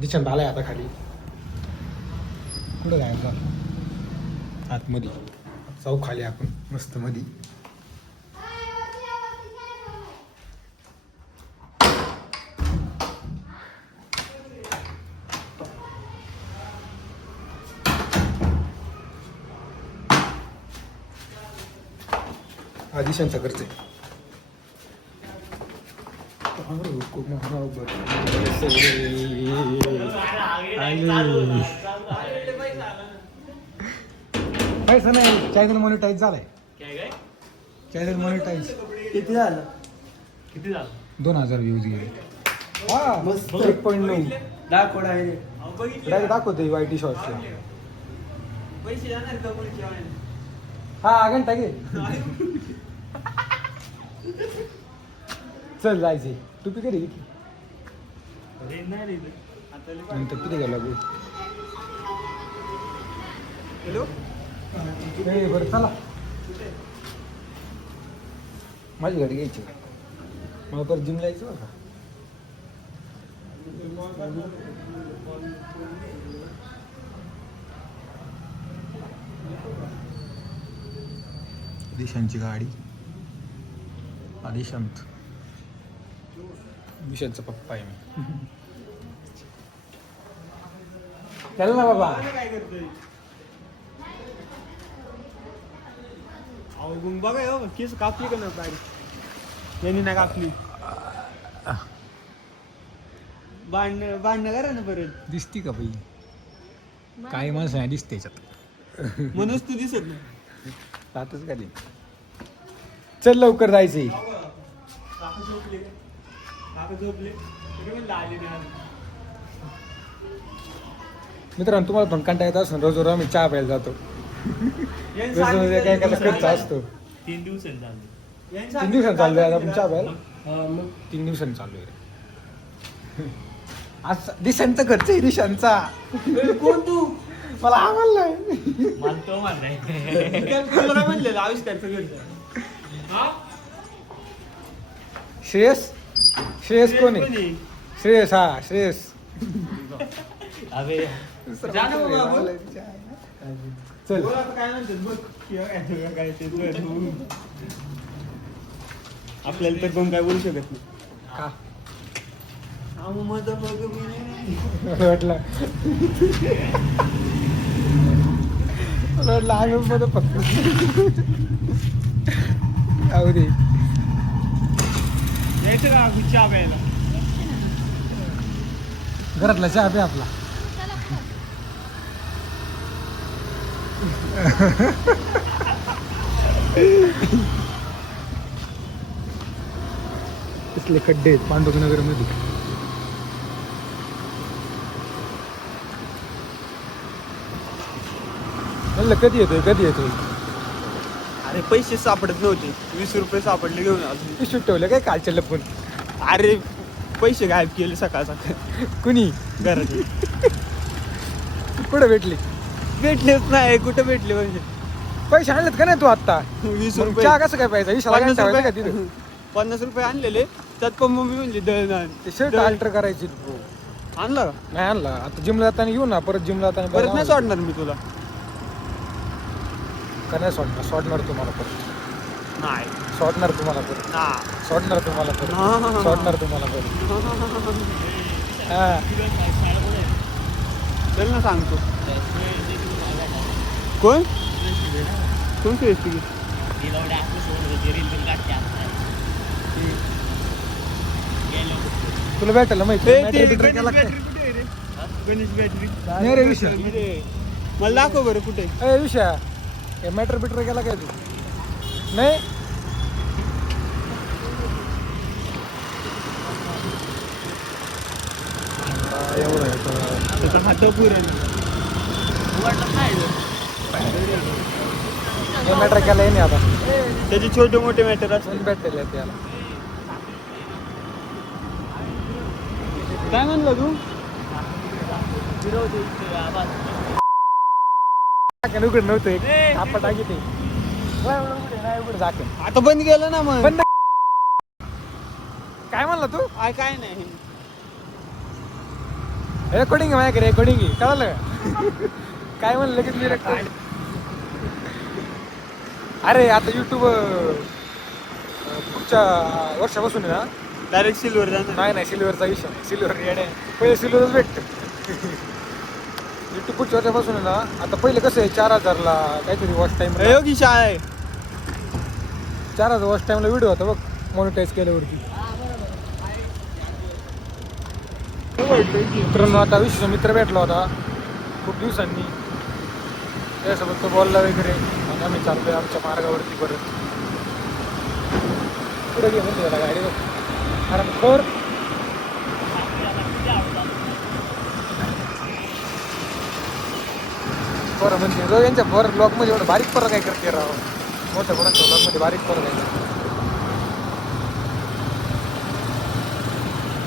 दिशा आलाय आता खाली. कुठं जायचं आतमध्ये जाऊ खाली आपण मस्त मध्ये. हा दिशांचा खर्च आहे. पैसा नाही, चॅनल मॉनिटाईज झालाय. चॅनल मॉनिटाईज किती झालं? 2000 व्ह्यूज गेले. हा 1.9 दाखवड आहे. डायरेक्ट दाखवते वाईटी शॉर्ट्सला. पैसे जाणार का पुढच्या वेळेला? हा घंटा घे. चल जायचे. टुपी कधी घेतली नंतर किती घ्यायला लागू. हॅलो बरं चला माझी गाडी घ्यायची. मला परत जिमला यायचं बरं का. दिशांची गाडी. दिशांत दिशांचा पप्पा आहे मी. चल ना बाबा. काय करतोय? अहो मग बघा हो, केस कापली का नाही पाडी? यांनी नाही कापली. भांडणं करा ना परत. दिसती का बाई? काही माणसं नाही दिसते याच्यात. म्हणूनच तू दिसत नाही. राहतच का ते. चल लवकर जायचंय. काका झोपले का? काका झोपले तरी म्हणलं आले नाही अजून. मित्रांनो तुम्हाला पण कंटाळा येत असून रोज आम्ही चहा प्यायला जातो. यांनी रोज सांगितलं काय काय दुसरं खर्च काय? असतो. 3 दिवसांनी झाले. यांनी 3 दिवसांनी चाललोय आज आपण चहा प्यायला. मग 3 दिवसांनी चालू आहे. आज दिशांचा खर्च आहे. दिशांचा कोण तू? मला आवडलाय. मला तो म्हणलाय. तुला काय म्हणलेलं आविष्कारचं घरचं? हा? श्रेयस श्रेयस कोण आहे? श्रेयस. हा श्रेयस. अबे जा ना बाबा. चल बोल आता काय म्हणतात बघ. काय ते बघ. आपल्याला तर कोण काय बोलू शकत नाही. का माझं बघ मी नाही. वाटलं वाटलं आम्ही मध्ये फक्त जाऊ दे. यायचं का चहा प्यायला? घरातला चहा पे आपला. कसले खड्डे आहेत पांडुरनगर मध्ये. म्हणलं कधी येतोय कधी येतोय. अरे पैसे सापडत नव्हते. 20 रुपये सापडले घेऊन अजून. पिशवीत ठेवलं काय कालच्या लपून. अरे पैसे गायब केले सकाळ सकाळ. कुणी घरात कुठं भेटली? भेटलेच नाही. कुठं भेटले पैसे? पैसे आणलेत का नाही तू आता? 20 मग रुपये. चहा कसं काय पाहिजे? 50 का रुपये तिथं? 50 रुपये आणलेले. त्यात पण मम्मी म्हणजे दळण आण. ते शर्ट अल्टर करायची. आणला का? नाही आणला. आता जिमला जाताना येऊ ना. परत जिमला जाताना परत नाही सोडणार मी तुला. का नाही सोडणार? सोडणार तुम्हाला परत. नाही सोडणार तुम्हाला परत. ना. सोडणार तुम्हाला परत. हा. सोडणार तुम्हाला परत. हा. चल ना सांगतो. कोण कोणती रेसिपी? तुला भेटायला माहिती मॅटर बिटर केला काय? गणेश बॅटरी. नाही रे विषय. मला दाखव बरं कुठे. ए विषय हे मॅटर बिटर केला काय तू? नाही एवढं आहे. त्याचा हात पुरण. हे मॅटर केला नाही आता. त्याचे छोटे मोठे मॅटर असतात. कोण भेटेल त्याला? काय म्हणलं तू? झाकण उघड नव्हतं. आपण टाकी ते नाही उघड झाकण. आता बंद केलं ना मग. बंद. काय म्हणला तू? काय नाही. रेकॉर्डिंग आहे माझ्याकडे, रेकॉर्डिंग आहे, कळलं का? काय म्हणलं लगेच मी रेकॉर्ड. अरे आता युट्यूब पुढच्या वर्षापासून आहे ना. डायरेक्ट सिल्वर जाणार. नाही सिल्वरचा विषय नाही, सिल्वर येणे पहिले सिल्वरच भेटतं. युट्यूब पुढच्या वर्षापासून आहे ना. आता पहिले कसं आहे 4,000ला काहीतरी वॉच टाईम, योगी शाळा आहे. 4,000 वॉच टाईमला व्हिडिओ होता बघ मॉनिटाईज केल्यावरती. मित्रांनो आता विश्व मित्र भेटला होता खूप दिवसांनी, त्यासोबत तो बोलला वगैरे आणि आम्ही चाललोय आमच्या मार्गावरती परत. पुढे घे म्हणजे त्याला गाडी बघ कारण खोर. बरं म्हणजे रोज यांच्या फॉर ब्लॉकमध्ये एवढं बारीक फरक काय करते राव, मोठ्या कोणाच्या ब्लॉकमध्ये बारीक फरक आहे.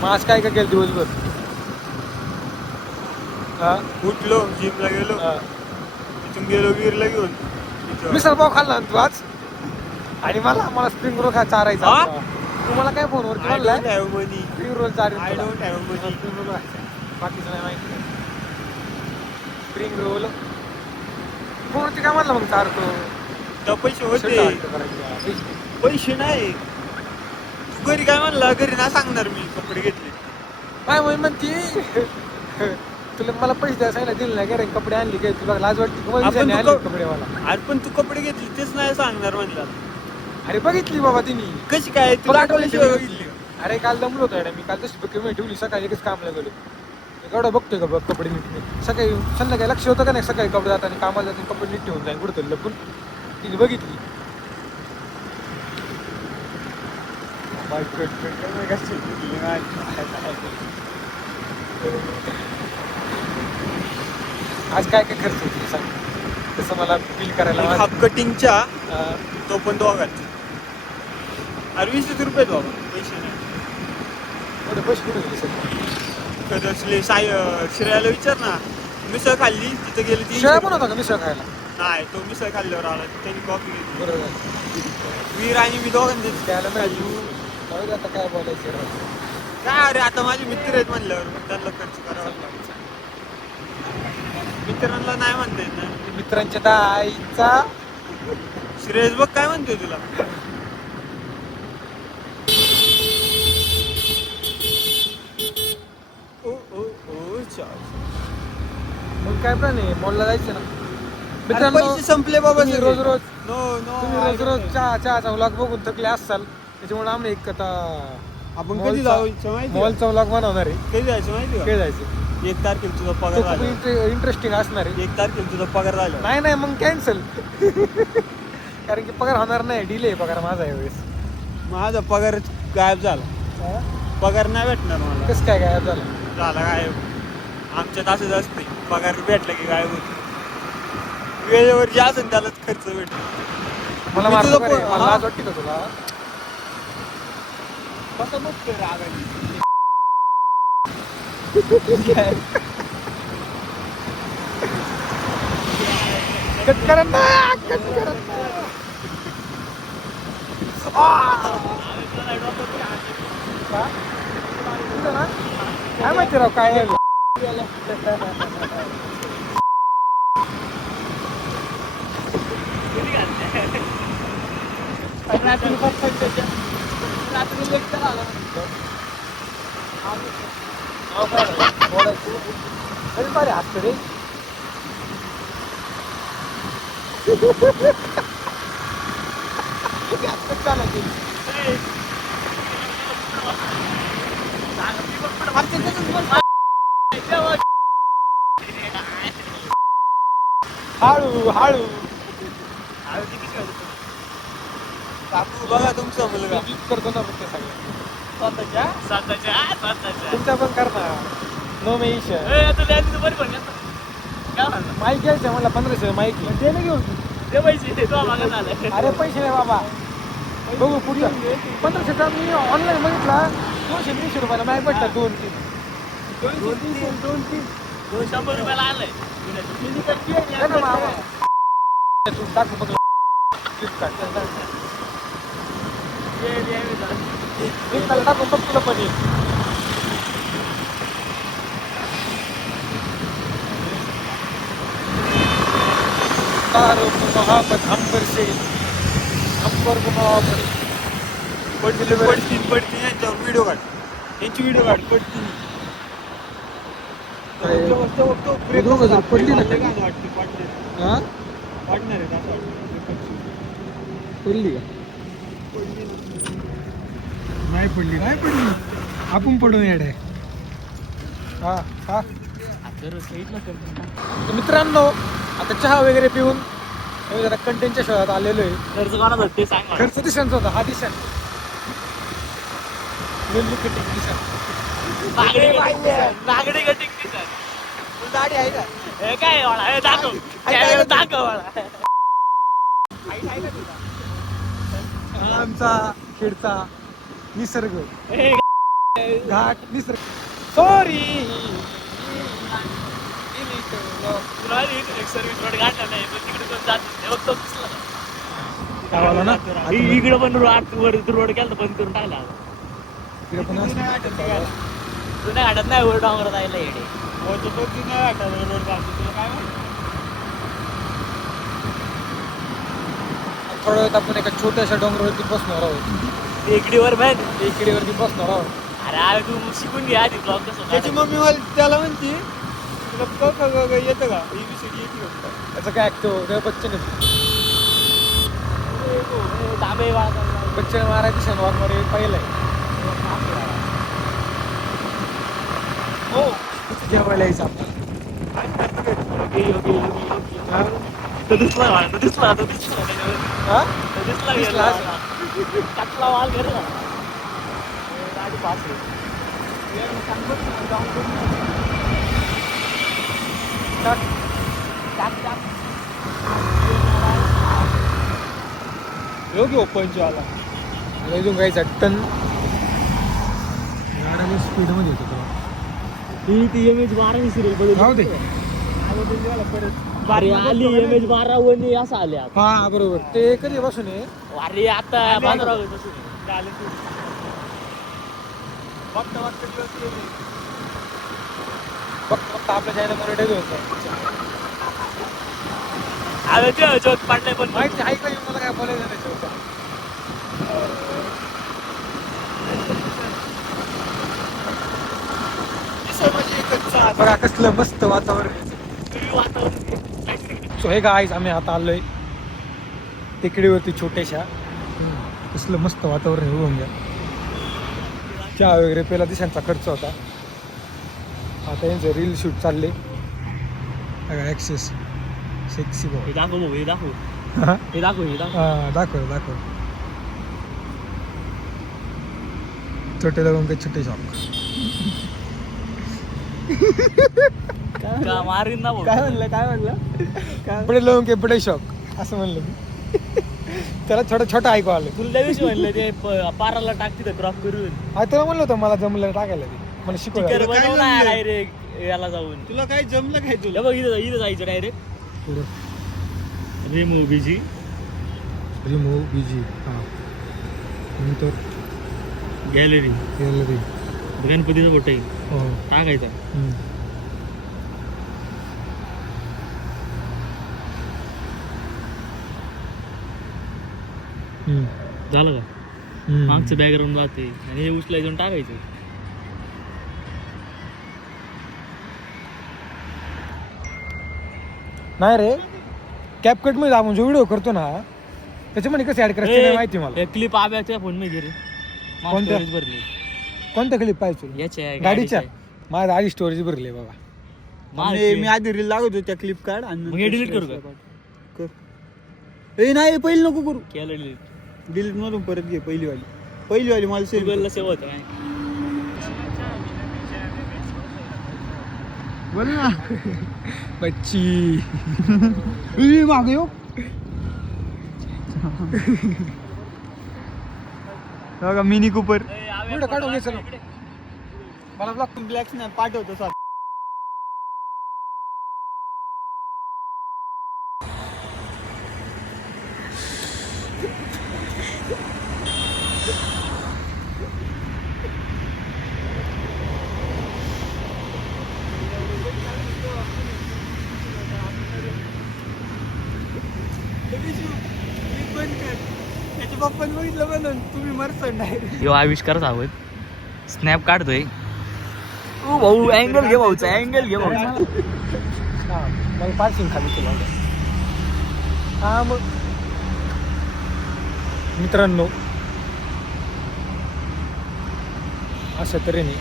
मग आज काय केलं दिवसभर? हा उठलो, जिमला गेलो, हा. तिथून गेलो वीरला घेऊन. मिसळ पाव खाल्ला ना तू आज? आणि मला स्प्रिंग रोल चारायचा हा? होता. तू मला काय फोनवर I म्हणलाय don't have money. Spring roll Charel I तुला. don't have money. Spring roll बाकीचं नाही माहिती. स्प्रिंग रोल फोनवरती काय म्हणलं मग चारतो? तर पैसे होते, पैसे नाही. तू घरी काय म्हणला? घरी ना सांगणार मी कपडे घेतले. काय म्हणती तुला मला पैसे द्यायला सांगितलं दिले नाही कारण कपडे आणले काय तुला लाज वाटते का? आपण आणले तू कपडे मला. अरे पण तू कपडे घेतले तेच नाही सांगणार म्हणला. अरे बघितली बाबा तिने. कशी काय तुला आठवल्याशिवाय बघितली? अरे काल दमलो होतो मी काल तशी कमी ठेवली, सकाळी लगेच कामला गेलो. एवढं बघतोय का बघ कपडे नीट सकाळी संध्याकाळी लक्ष होतं का नाही सकाळी कपडे जातात आणि कामाला जातात कपडे नीट ठेवून जाईल कुठं लपून. तिने बघितली. आज काय काय खर्च होती सांग तसं मला फील करायला. हाफ कटिंगच्या अं, तो पण दोघांचा. अरे 20 रुपये बाबा, पैसे नाही. एवढे पैसे कुठे गेले सर? कसले श्रेयाला विचार ना. मिसळ खाल्ली तिथे गेली ती. शेळ्या पण होता का मिसळ खायला? नाही, तो मिसळ खाल्ल्यावर आला त्यांनी कॉफी घेतली. बरोबर वीर आणि मी दोघांनी त्याला नाही जाऊ दे आता काय बोलायचं राव. काय अरे आता माझे मित्र आहेत म्हणल्यावर मग त्यांना खर्च करावा लागतो. मित्रांना नाही म्हणता येत ना. मित्रांच्या दाईचा श्रेयस बघ काय म्हणतोय तुला. ओ ओ ओ चाल. मग काय प्लॅन आहे मॉलला जायचं ना अरे मित्रांनो. पैसे संपले बाबा तुम्ही रोज रोज नो नो तुम्ही रोज रोज चहाचा व्लॉग बघून थकले असाल त्याच्यामुळे आम्ही एक आता आपण कधी जायचं माहिती मॉलचा व्लॉग बनवणार आहे. कधी जायचं माहिती काय जायचं 1 तारखेला तुझा तो पगार खूप झाला. इंटरेस्टिंग असणार आहे. 1 तारखेला तुझा पगार झाला. नाही मग कॅन्सल कारण की पगार होणार नाही, डिले आहे पगार माझा यावेळेस. माझा पगार गायब झाला. पगार नाही भेटणार मला. कसं काय गायब झालं? झाला गायब. आमच्यात असंच असते, पगार भेटला की गायब होतो. वेळेवर जे असेल त्यालाच खर्च भेटतो. मला मी मारतो तुझं का रे? पो- मला हा? लाज वाटते का तुला? कसं मग कर आगामी. कट करा ना, कट करा ना. का? तुझं ना? काय माहिती राव काय आहे? तरी बरे हात रे. हळू हळू काकू बघा तुमचा मुलगा करतो ना फक्त सगळं स्वतःच्या तुमच्या पण करणार नो मेश माईक घ्यायचं मला 1500 माईक ते नाही घेऊन अरे पैसे नाही बाबा बघू पुढचं 1500चा मी ऑनलाईन बघितला 200-300 रुपयाला माईक भेटतात 2-3 तू टाकू बघ टाकून बघ तुला पण तारों को मोहब्बत अंबर से अंबर को मोहब्बत पडतील यांच्यावर व्हिडिओ काढ यांची व्हिडिओ काढ पडतील हे दोघं जर पडली ना हा वाटणार आहे असं वाटतं पडली का नाही पडली आपण पडून येडे हा हा तर साईडला कर. तर मित्रांनो आता चहा वगैरे पिऊन आम्ही जरा कंटेनच्या शोधात आलेलो आहे. खर्च कोणाचा होता ते सांग मला. खर्च दिशांचा होता हा दिशान दिशा नागडी कटिंग दिसत. दाढी आहे का हे काय वाला हे दाखव कॅमेरा दाखव वाला. आमचा खेडचा निसर्ग हे घाट निसर्ग सॉरी तुला एक सर्विस रोड गाठला नाही पण तिकडे कोण जात नाही. बघ तो दिसला. काय वाला ना इकडे पण रोड केला तर बंद करून टाकला. इकडे पण असं. जुन्या घाटात नाही वर डोंगरात जायला येडे. थोड्या वेळात आपण एका छोट्याशा डोंगरावरती बसणार आहोत. टेकडीवर मॅन. टेकडीवरती बसणार आहोत. अरे अरे तू शिकून घे आधी ब्लॉग कसं त्याची मम्मी मला त्याला म्हणते तुला क ख ग ग येतं का ABCD येते का त्याचं काय ऐकतो त्या बच्चन तांबे बच्चन मारायचं शनिवार मध्ये पहिलं आहे. हो जेवायला यायचं आपण. तो दिसला मला तो दिसला तो दिसला हा तो दिसला दिसला. कटला वाल घर गाडी पास योगी ओपनची आला अजून काही झट्टन गाड्या स्पीड मध्ये येतो तो. ती इमेज 12 विसरेल बघ. जाऊ दे. अरे आली इमेज 12 वनी असं आले आता. हा बरोबर ते कधी बसून आहे अरे आता 15 ऑगस्ट फक्त आपल्या जायला मराठी होतं. अरे ते जोक पडले पण माहिती आहे का मला काय बोलायचं त्याच्यावर. बघा कसलं मस्त वातावरण. सो हे गाईज आम्ही आता आलोय टेकडीवरती छोट्याशा. कसलं मस्त वातावरण होऊन घ्या. चहा वगैरे पहिला दिशांचा खर्च होता. आता यांचं रील शूट चालले. Access sexy boy. हे दाखव भाऊ, हे दाखव हा हे दाखव हे दाखव. दाखव छोटे लोगों के छोटे शौक. का मारीन ना भाऊ. काय म्हणलं बडे लोगों के बडे शौक असं म्हणलं मी. त्याला छोटा ऐकू आलं. तुला त्या दिवशी म्हणलं ते पाराला टाकते तर क्रॉप करून. आता तुला म्हणलं होतं मला जमलं टाकायला ते मला स्टिकर शिकवलं. बनव ना डायरेक्ट याला जाऊन. तुला काय जमलं काय तुला हे बघ इथं जायचं direct remove BG. Remove BG हां नंतर गॅलरी गॅलरी गणपतीचा फोटो आहे हो टाकायचा. झालं का मागचं बॅकग्राऊंड जाते आणि हे उचलायचं आणि टाकायचं. नाही रे कॅपकट मध्ये आपण जो व्हिडिओ करतो ना त्याच्यामध्ये कसं ऍड करायचं नाही माहिती मला. क्लिप आब्याच्या फोन मध्ये घे रे. कोणत्या? स्टोरेज भरली कोणत्या क्लिप पाहिजे याच्या गाडीच्या. माझ्या आधी स्टोरेज भरली बाबा. मी आधी रील लागत त्या क्लिप काढ आणि मग हे delete करू का? कर. नाही पहिली नको करू. केलं delete. डिलीट मधून परत घे पहिली वाली मला सेव्ह गुगलला सेव्ह होतं काय. बोल ना बच्ची मागे येऊ बघा मिनी कूपर व्हिडिओ काढून घे चल. मला ब्लॉग ब्लॅक स्नॅप पाठवतो सर. पप्पाने बघितलं म्हणून तुम्ही मरचंड आहे. यो आविष्कारच आहोत. स्नॅप काढतोय. ओ भाऊ अँगल घे भाऊचा अँगल घे भाऊचा. हा मला पार्किंग खाली केलं हा मग मित्रांनो अशा तऱ्हेने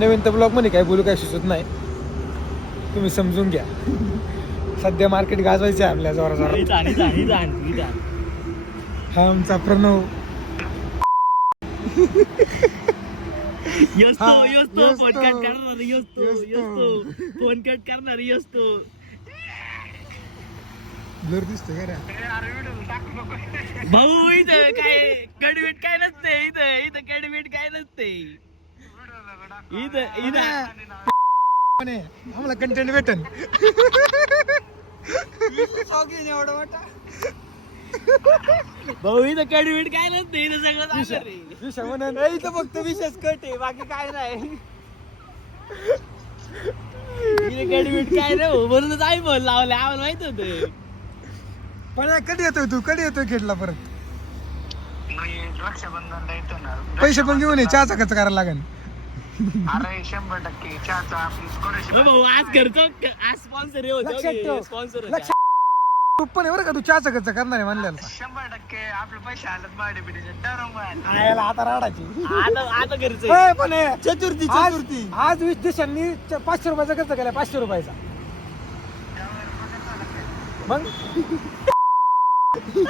नवीन तर ब्लॉग मध्ये काय बोलू काय सुचत नाही, तुम्ही समजून घ्या. सध्या मार्केट गाजवायचं आहे आपल्या जोरा हा आमचा प्रणव. ब्लर दिसतोय का रे? भाऊ इथं काय कडवीट काय नसते, इथं कडवीट काय नसते. आम्हाला कंटेंट भेटन. एवढं वाटा भाऊ इथं कडवीट काय नसते, इथं सगळं चांगलं रे. विषय म्हणून इथं फक्त विशेष कट आहे, बाकी काय नाही. इथं कडवीट काय नाही भाऊ, म्हणूनच आयफोन लावले, आम्हाला माहित होतं. पण कधी येतोय तू, कधी येतोय खेडला परत? रक्षाबंधनला येतो ना. पैसे पण घेऊन ये, चहाचा खर्च करायला लागेल. अरे 100% चहाचा आपली स्कॉलरशिप. भाऊ आज करतो, आज स्पॉन्सर लक्षात ठेव. स्पॉन्सर तू पण आहे बरं का, तू चहाचा खर्च करणार आहे म्हणलेला. 100% आपले पैसे आलेत भाडे बिडे ठरवून. आयला आता राडाची. आता घरचं ए, पण हे चतुर्थी आज 20 देशांनी 500 रुपयाचा खर्च केला, 500 रुपयाचा. मग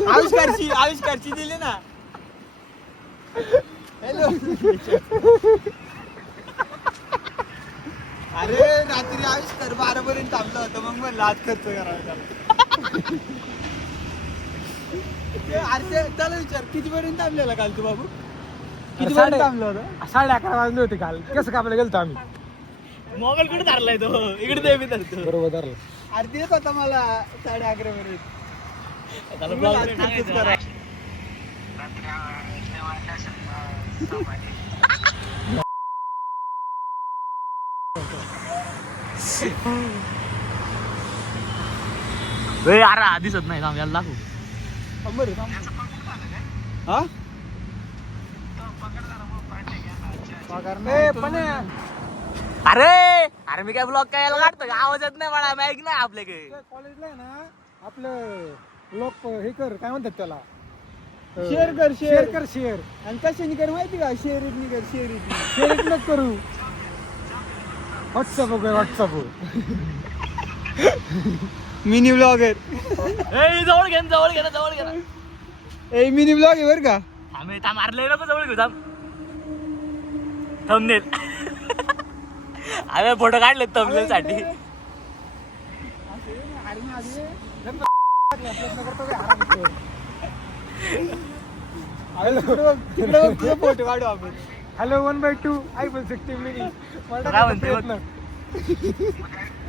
आविष्कारची दिली ना. हॅलो. अरे रात्री आविष्कार 12 पर्यंत थांबलं होतं, मग म्हणलं आज खर्च करावा. अरे त्याला विचार किती पर्यंत थांबलेला काल तू बाबू? किती पर्यंत थांबलं होतं? 11:30 वाजले होते काल. कसं कापलं गेलतो आम्ही. मोबाईल कुठे धरलाय तो, इकडे दे मी धरतो. बरोबर धरलं. अरे देत होता मला 11:30 पर्यंत. त्याला ब्लॉग मध्ये खर्चच टाकायचं. करा. ए, अरे दिसत नाही, थांब याला दाखवू. हा? ए, पण अरे मी काय ब्लॉग काय याला काढतो का? आवाज येत नाही मला, माहिती नाही आपल्याकडे. कॉलेजला आहे ना आपलं लोक हे कर, काय म्हणतात त्याला, शेअर कर, शेअर कर, शेअर. आणि कशाने कर माहिती का? शेअर इथनी कर, शेअर इथनी. शेअर नको करू. WhatsApp WhatsApp. Mini blogger. ए, जवळ घे ना. ए मिनी ब्लॉग आहे बरं का? थांब मारले नको, जवळ घेऊ, थांब. थंबनेल. आम्ही फोटो काढले थंबनेल साठी. तिकडे फोटो काढू आपण. Hello 1/2 iPhone 16 mini. काय म्हणते बघ?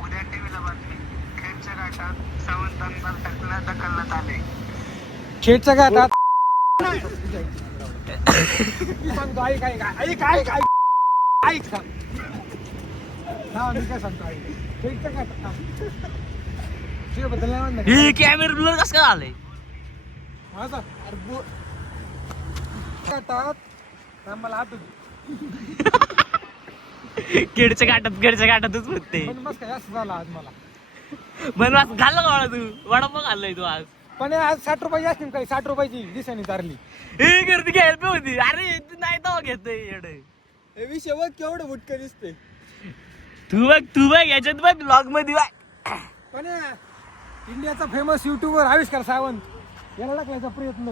उद्या टीव्हीला बातमी. खेडच्या घाटात सावंतांना ढकलण्यात आले. खेडच्या घाटात सांगतो, ऐक सांग. हा मी काय सांगतो, ऐक. खेडच्या घाटात बद्दल नाही म्हणणार. ही कॅमेरा ब्लर कसं काय आलंय? माझा घाटात मला आठवत खेडच्या घाटातच म्हणते. पण मस्त काय असं झालं आज मला. बनवास घालला का वाडा तू? वडापाव खाल्लाय तू आज. पण आज 60 रुपयाची असतील काही, 60 रुपयाची दिसानी तारली. हे गर्दी घ्यायला होती. अरे तू नाही तेव्हा घेतोय येडे. हे विषय बघ केवढं बुटकं दिसतंय. तू बघ याच्यात बघ ब्लॉग मध्ये बघ. पण इंडियाचा फेमस युट्यूबर आविष्कार सावंत याला टाकण्याचा प्रयत्न.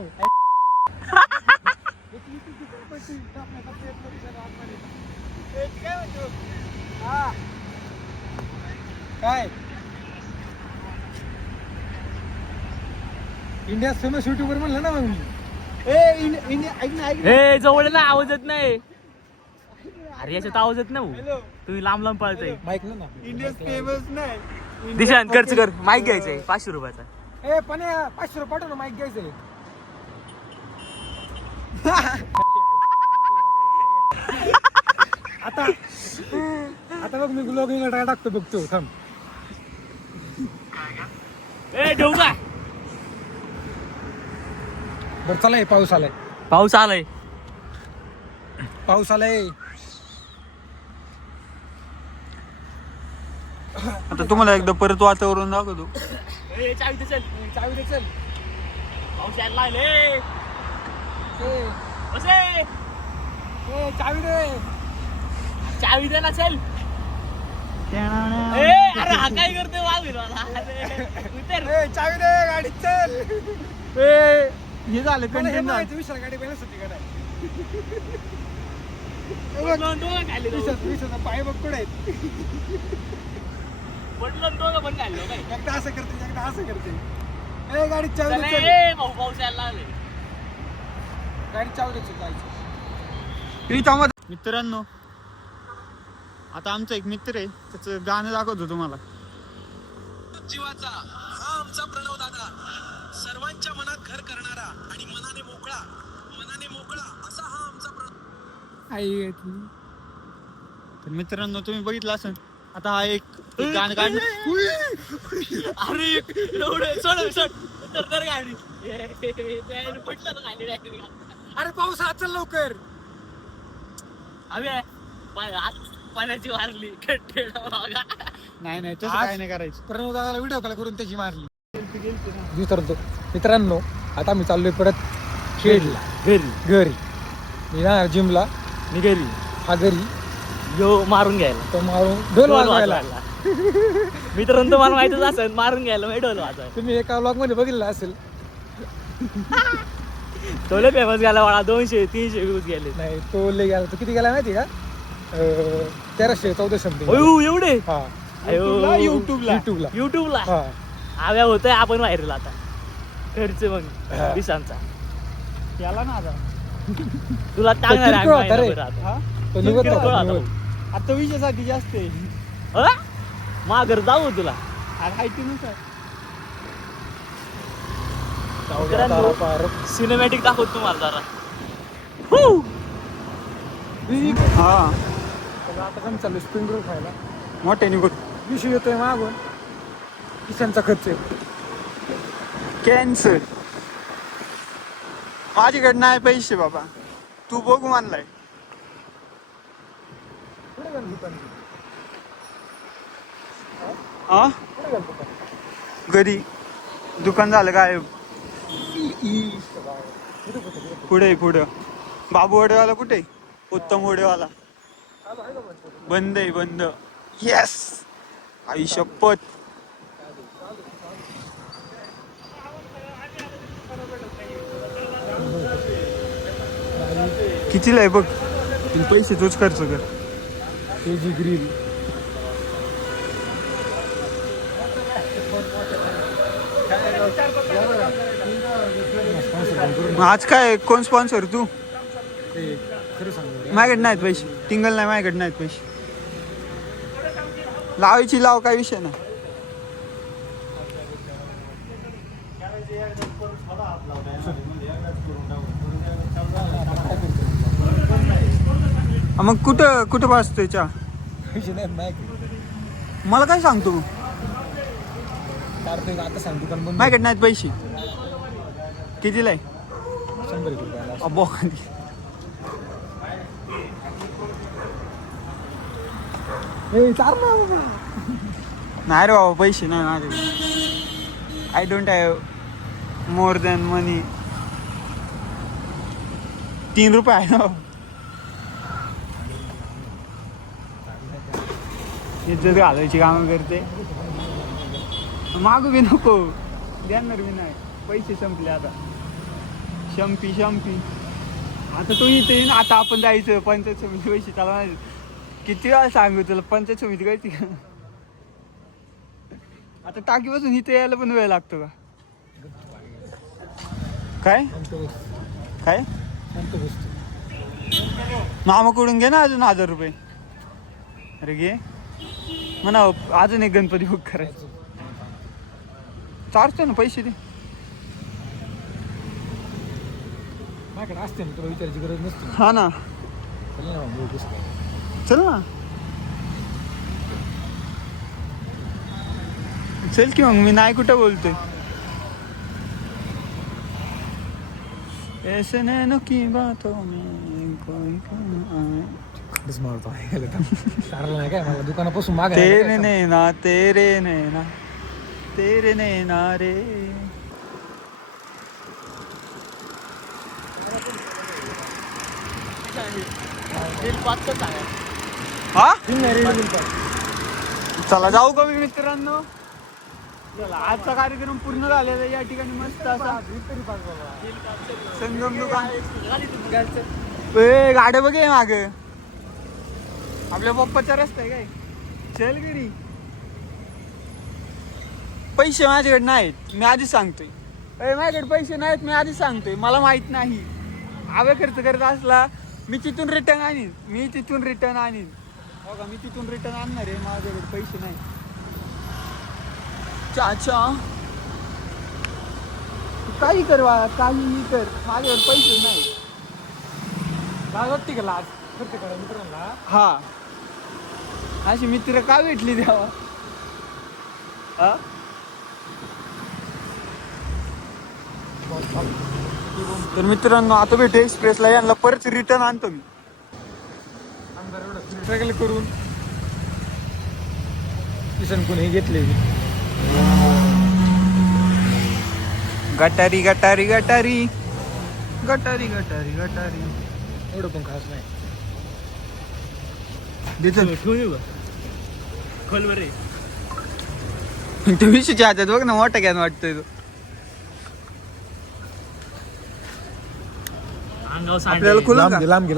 काय इंडिया फेमस युट्यूबर म्हणलं ना मग मी. ऐक ना. हे जवळ ना, आवाज येत नाही. अरे याच्यात आवाज येत नाही. हॅलो. तुम्ही लांब पाळताय. माहित ना. इंडिया फेमस नाही. दिशांत खर्च कर. माईक घ्यायचंय 500 रुपयाचा. ए पण 500 रुपये पाठव ना, माईक घ्यायचंय. आता बघ मी ब्लॉगिंग टाकतो, बघतो थांब. ए ठेवू का? बरं चला हे पाऊस आलाय. पाऊस आलाय. पाऊस आलाय. आता तुम्हाला एकदा परत वातावरण दाखवतो. चावी दे चल. चावी दे चल. पाऊस यायला लागले. चावी दे. चावी दे ना चल. अरे हा काय करतोय चावी दे गाडी चल. हे झालं मला हे कंटेन माहिती विशाल गाडी पहिल्याच होती का नाही. विशालचा पाय बघ कुठे आहेत. एकदा असं करते एकदा असं करते. गाडी चावी दे चल. पाऊस यायला लागले. गाडी चावी दे चल जायचं. मित्रांनो, आता आमचा एक मित्र आहे, त्याचं गाणं दाखवतो तुम्हाला. जीवाचा हा आमचा प्रणव दादा, सर्वांच्या मनात घर करणारा आणि मनाने मोकळा असा हा आमचा प्रणव. आई तर मित्रांनो, तुम्ही बघितलं असेल, आता हा एक गाणं काढलं. अरे एवढं सोड सोड तर गाडी पटलं गाडी. अरे पाऊस आज चल लवकर. अबे पाण्याची वारली. नाही नाही तसं आज- काय नाही करायचं. प्रणव दादाला व्हिडिओ कॉल करून त्याची मारली. मित्रांनो, आता आम्ही चाललोय परत खेडला. घरी मी जाणार जिमला. मी घरी हा घरी यो मारून घ्यायला. तो मारून ढोल वाजवायला. मित्रांनो तुम्हाला माहितच असेल, मारून घ्यायला मी ढोल वाजवायला. तुम्ही एका व्लॉग मध्ये बघितलं असेल. तो लय फेमस गेला वाळा. 200-300 व्ह्यूज गेले. नाही तो लय गेला. तो किती गेला माहिती का? 1300-1400 समथिंग. एवढे. हा युट्यूबला युट्यूबला हा. आव्या होतोय आपण व्हायरल आता. खर्च मग दिसांचा याला ना आता तुला टाकणार आहे किरकोळ होता रे. महिनाभर आता. हा? तो निघत किरकोळ होता, होता. निघत. आता विषयासाठी जास्त आहे. अ? माघार जाऊ तुला. हायतीनुसार मित्रांनो, पार. सिनेमॅटिक दाखवत तुम्हाला जरा. हा तर आता पण चालू स्प्रिंग रोल खायला. मोठे निघत विषय येतोय मागून. किशनचा खर्च आहे. कॅन्सर. माझ्याकडे नाही पैसे बाबा, तू बघू मानलाय. कुठे गेलं दुकान? हा कुठे गेलं दुकान? घरी दुकान झालं काय पुढं बाबू वडेवाला कुठे? उत्तम वडेवाला बंद आहे, बंद. येस, आई शपथ. कितीला आहे बघ, पैसे तूच खर्च कर. KG grill. आज काय कोण स्पॉन्सर? तू? खरं सांगू माझ्याकडे नाहीत पैसे, टिंगल नाही, माझ्याकडे नाहीत पैसे. लावायची लाव, काय विषय नाही. मग कुठं कुठं पाचतोय चहा? विषय नाही माहिती. मला काय सांगतो? कार्तिक आता सांग दुकान बंद. माझ्याकडे नाहीत पैसे. कितीला आहे? 100 रुपयाला. अब्बो, चार ना बाबा. नाही रे बाबा, पैसे नाही माझ्याकडे. I don't have more than money. 3 रुपये आहे ना. इज्जत घालायची कामं करते. मागू बी नको, देणार बी नाही. पैसे संपले आता. शंपी आता तू इथे येईन. आता आपण जायचं पंचायत समिती पैसे. त्याला नाही किती वेळा सांगू तुला, पंचायत समिती कळती का? आता टाकीपासून इथे यायला पण वेळ लागतो का? काय काय मामाकडून घे ना अजून 1000 रुपये. अरे घे म्हणा, अजून एक गणपती बुक करायचं. चारतो ना पैसे दे. माझ्याकडे असते ना, तुला विचारायची गरज नसते. हा ना, चल ना भाऊ, पुस्तक. चल ना, चल की मग. मी नाही कुठं बोलतोय. ऐसे नैनों की बातों में कोई आए. खरंच मारतो आहे कारण नाही काय मला दुकानापासून माग तेरे नैना तेरे नैना तेरे नैना रे. हा चला जाऊ का मी मित्रांनो. चला आजचा कार्यक्रम पूर्ण झालेला आहे. या ठिकाणी मस्त असा संगम दुकान. ए गाड्या बघे माग आपल्या पप्पाचा रस्ता आहे काय. चल गिरी. पैसे माझ्याकडे नाहीत मी आधीच सांगतोय. माझ्याकडे पैसे नाहीत मी आधीच सांगतोय. मला माहित नाही. आवे खर्च करत असला मी तिथून रिटर्न आणीन. मी तिथून रिटर्न आणणार आहे. माझ्याकडे पैसे नाही. चाचा काही कर काही कर माझ्याकडे पैसे नाही. लाज वाटते का लाज खर्च करा मित्रांना. हा अशी मित्र का भेटली द्यावा. हा तर मित्रांनो आता भेटू एक्सप्रेसला. यांना परत रिटर्न आणतो मी. आमदार एवढं स्ट्रगल करून किसन कोणी घेतले. गटारी गटारी गटारी गटारी गटारी गटारी एवढं पण खास नाही. ते विषयच्या हातात बघ ना मोठा घ्यान वाटतोय तो. आपल्याला खुलं का? लांब घे